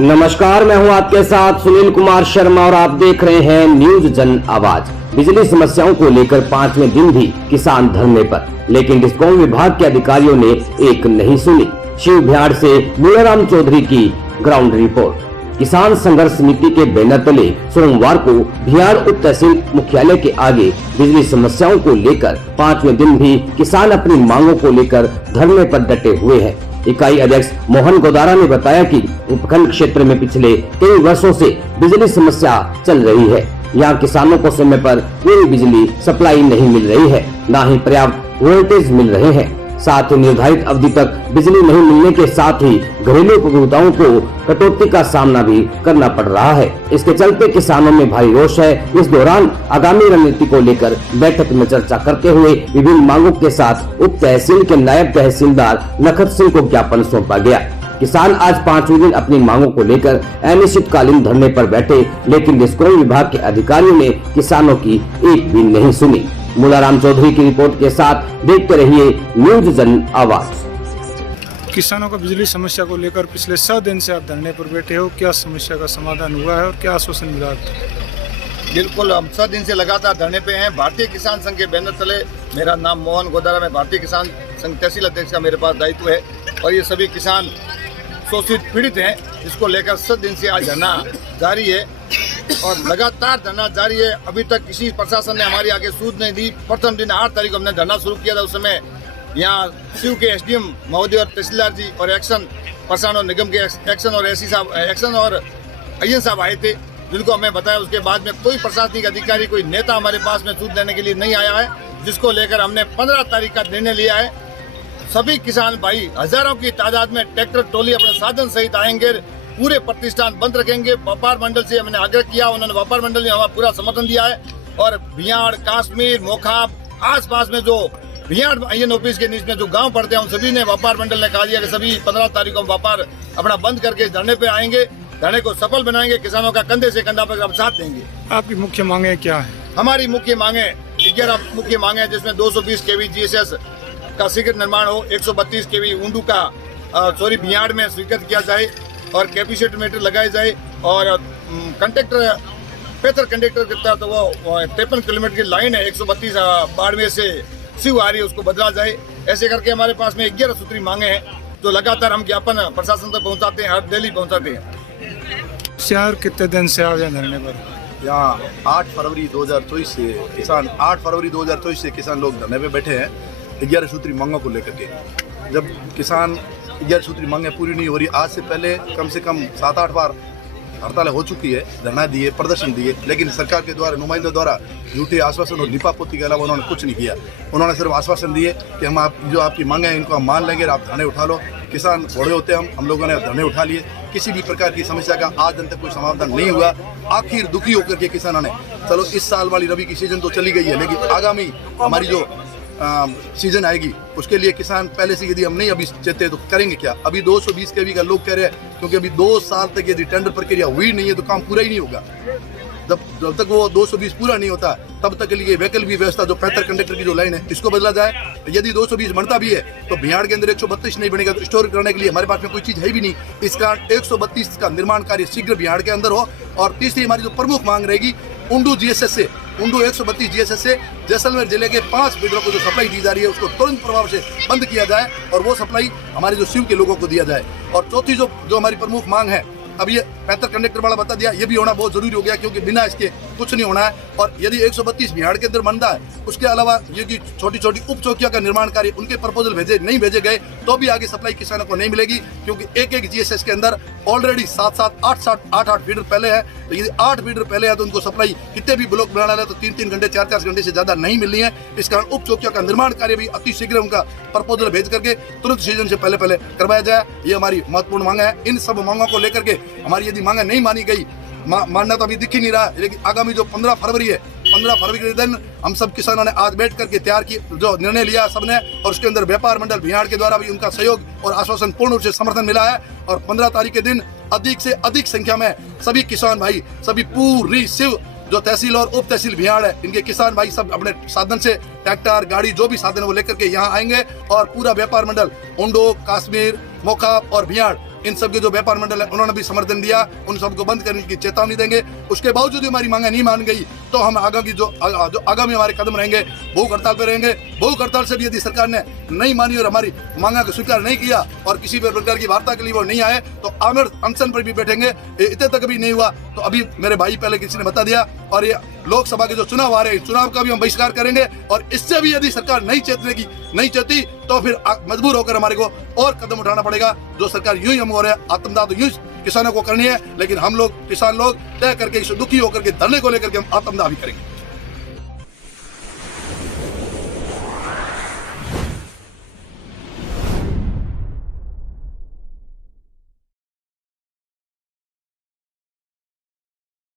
नमस्कार, मैं हूं आपके साथ सुनील कुमार शर्मा और आप देख रहे हैं न्यूज जन आवाज। बिजली समस्याओं को लेकर 5वें दिन भी किसान धरने पर, लेकिन डिस्कॉम विभाग के अधिकारियों ने एक नहीं सुनी। शिव बिहार से मूलाराम चौधरी की ग्राउंड रिपोर्ट। किसान संघर्ष समिति के बैनर तले सोमवार को बिहार उप तहसील मुख्यालय के आगे बिजली समस्याओं को लेकर 5वें दिन भी किसान अपनी मांगों को लेकर धरने पर डटे हुए हैं। इकाई अध्यक्ष मोहन गोदारा ने बताया कि उपखंड क्षेत्र में पिछले कई वर्षों से बिजली समस्या चल रही है। यहाँ किसानों को समय पर पूरी बिजली सप्लाई नहीं मिल रही है, न ही पर्याप्त वोल्टेज मिल रहे हैं। साथ ही निर्धारित अवधि तक बिजली नहीं मिलने के साथ ही घरेलू उपभोक्ताओं को कटौती का सामना भी करना पड़ रहा है। इसके चलते किसानों में भारी रोष है। इस दौरान आगामी रणनीति को लेकर बैठक में चर्चा करते हुए विभिन्न मांगों के साथ उप तहसील के नायब तहसीलदार नखत सिंह को ज्ञापन सौंपा गया। किसान आज 5वें दिन अपनी मांगों को लेकर अनिश्चितकालीन धरने पर बैठे, लेकिन डिस्कॉम विभाग के अधिकारियों ने किसानों की एक भी नहीं सुनी। मूलाराम चौधरी की रिपोर्ट के साथ देखते रहिए न्यूज जन आवाज। किसानों का बिजली समस्या को लेकर पिछले 7 दिन से आप धरने पर बैठे हो, क्या समस्या का समाधान हुआ है और क्या आश्वासन मिला? बिल्कुल, हम 7 दिन से लगातार धरने पे हैं। भारतीय किसान संघ के बैनर तले। मेरा नाम मोहन गोदारा, मैं भारतीय किसान संघ तहसील अध्यक्ष का मेरे पास दायित्व है और ये सभी किसान शोषित पीड़ित हैं, जिसको लेकर 7 दिन से आज धरना जारी है और लगातार धरना जारी है। अभी तक किसी प्रशासन ने हमारी आगे सूद नहीं दी। प्रथम दिन 8 तारीख को हमने धरना शुरू किया था। उस समय यहाँ शिव के एसडीएम महोदय और तहसीलदार जी और एक्शन प्रसारण और निगम के एक्शन और एक्शन और अय्यन साहब आए थे, जिनको हमें बताया। उसके बाद में कोई प्रशासनिक अधिकारी, कोई नेता हमारे पास में सूद देने के लिए नहीं आया है, जिसको लेकर हमने 15 तारीख का निर्णय लिया है। सभी किसान भाई हजारों की तादाद में ट्रैक्टर ट्रॉली अपने साधन सहित आएंगे। पूरे प्रतिष्ठान बंद रखेंगे। व्यापार मंडल से हमने आग्रह किया, उन्होंने व्यापार मंडल ने हमारा पूरा समर्थन दिया है। और भियाड़, काश्मीर, मोखाब, आसपास में जो भियाड़ आईएन ऑफिस के नीचे में जो गांव पड़ते हैं, उन सभी ने व्यापार मंडल ने कहा दिया कि सभी 15 तारीख को व्यापार अपना बंद करके धरने पे आएंगे, धरने को सफल बनाएंगे, किसानों का कंधे से कंधा पर साथ देंगे। आपकी मुख्य मांगे क्या है? हमारी मुख्य मांगे 11 मुख्य मांगे हैं, जिसमें 220 केवी जीएसएस का शीघ्र निर्माण हो, 132 केवी ऊंडू का भियाड़ में स्वीकृत किया जाए और कैपेसिटर मीटर लगाए जाए और कंडक्टर पेथर कंडक्टर के तहत वो 53 किलोमीटर की लाइन है 132 बाड़मेर से शिव आ रही है, उसको बदला जाए। ऐसे करके हमारे पास में 11 सूत्री मांगे हैं, जो लगातार हम ज्ञापन प्रशासन तक पहुंचाते हैं, हर दिल्ली पहुंचाते हैं। शहर कितने दिन से आ जाए धरने पर? यहाँ 8 फरवरी 2024 से किसान 8 फरवरी 2024 से किसान लोग धरने पे बैठे हैं 11 सूत्री मांगों को लेकर के। जब किसान 11 सूत्री मांगें पूरी नहीं हो रही, आज से पहले कम से कम 7-8 बार हड़ताल हो चुकी है, धरना दिए, प्रदर्शन दिए, लेकिन सरकार के द्वारा नुमाइंदों द्वारा झूठे आश्वासन और लिपापोती के अलावा उन्होंने कुछ नहीं किया। उन्होंने सिर्फ आश्वासन दिए कि हम जो आपकी मांगे हैं इनको हम मान लेंगे, आप धरने उठा लो। किसान घोड़े होते हैं, हम लोगों ने धरने उठा लिए। किसी भी प्रकार की समस्या का आज दिन तक कोई समाधान नहीं हुआ। आखिर दुखी होकर के किसानों ने, चलो इस साल वाली रबी की सीजन तो चली गई है, लेकिन आगामी हमारी जो सीजन आएगी उसके लिए किसान पहले से यदि हम नहीं अभी चाहते तो करेंगे क्या? अभी 220 केवी का लोग कह रहे हैं, क्योंकि अभी 2 साल तक यदि टेंडर प्रक्रिया हुई नहीं है तो काम पूरा ही नहीं होगा। जब तक वो 220 पूरा नहीं होता तब तक के लिए वैकल्पिक व्यवस्था जो 75 कंडक्टर की जो लाइन है इसको बदला जाए। यदि 220 बनता भी है तो भियाड़ के अंदर 132 नहीं बनेगा, तो स्टोर करने के लिए हमारे पास में कोई चीज है भी नहीं। इस कारण 132 का निर्माण कार्य शीघ्र भियाड़ के अंदर हो। और तीसरी हमारी जो प्रमुख मांग रहेगी ऊंडू जीएसएस से, ऊंडू 132 जीएसएस से जैसलमेर जिले के 5 फीडरों को जो सप्लाई दी जा रही है उसको तुरंत प्रभाव से बंद किया जाए और वो सप्लाई हमारे जो शिव के लोगों को दिया जाए। और चौथी जो हमारी प्रमुख मांग है, अब ये 75 कंडक्टर वाला बता दिया, ये भी होना बहुत जरूरी हो गया, क्योंकि बिना इसके कुछ नहीं होना है। और यदि 132 भियाड़ के अंदर बनता है, उसके अलावा ये जो छोटी छोटी उप चौकियों का निर्माण कार्य, उनके प्रपोजल नहीं भेजे गए तो भी आगे सप्लाई किसानों को नहीं मिलेगी, क्योंकि एक जीएसएस के अंदर ऑलरेडी 7-7, 8-8 फीडर पहले है। तो यदि 8 फीडर पहले है तो उनको सप्लाई कितने भी ब्लॉक बनाना है तो 3-3 घंटे 4-4 घंटे से ज्यादा नहीं मिलनी है। इस कारण उप चौकियों का निर्माण कार्य भी अति शीघ्र उनका प्रपोजल भेज करके तुरंत सीजन से पहले करवाया जाए। ये हमारी महत्वपूर्ण मांग है। इन सब मांगों को लेकर के हमारी यदि मांगे नहीं मानी गई, मानना तो अभी दिख ही नहीं रहा, लेकिन आगामी जो 15 फरवरी है, 15 फरवरी के दिन हम सब किसानों ने आज बैठ करके तैयार की जो निर्णय लिया सबने, और उसके अंदर व्यापार मंडल भियाड़ के द्वारा भी उनका सहयोग और आश्वासन पूर्ण रूप से समर्थन मिला है। और 15 तारीख के दिन अधिक से अधिक संख्या में सभी किसान भाई, सभी पूरी शिव जो तहसील और उप तहसील भियाड़ है, इनके किसान भाई सब अपने साधन से, ट्रैक्टर, गाड़ी, जो भी साधन है वो लेकर के यहाँ आएंगे और पूरा व्यापार मंडल ऊंडो, काश्मीर, मोखा और भियाड़ इन सब के जो व्यापार मंडल है उन्होंने भी समर्थन दिया, उन सबको बंद करने की चेतावनी देंगे। उसके बावजूद हमारी मांगे नहीं मान गई तो हम आगामी जो आगामी हमारे कदम रहेंगे भूख हड़ताल पे रहेंगे। भूख हड़ताल से भी यदि सरकार ने नहीं मानी और हमारी मांगा को स्वीकार नहीं किया और किसी भी प्रकार की वार्ता के लिए वो नहीं आए तो आमर अनशन पर भी बैठेंगे। इतने तक भी नहीं हुआ तो अभी मेरे भाई पहले किसी ने बता दिया, और ये लोकसभा के जो चुनाव आ रहे हैं चुनाव का भी हम बहिष्कार करेंगे। और इससे भी यदि सरकार नहीं चाहती तो फिर मजबूर होकर हमारे को और कदम उठाना पड़ेगा। जो सरकार यूं ही हम हो रहे हैं आत्मदाह तो यूं किसानों को करनी है, लेकिन हम लोग किसान लोग तय करके दुखी होकर के धरने को लेकर के हम आत्मदाह भी करेंगे।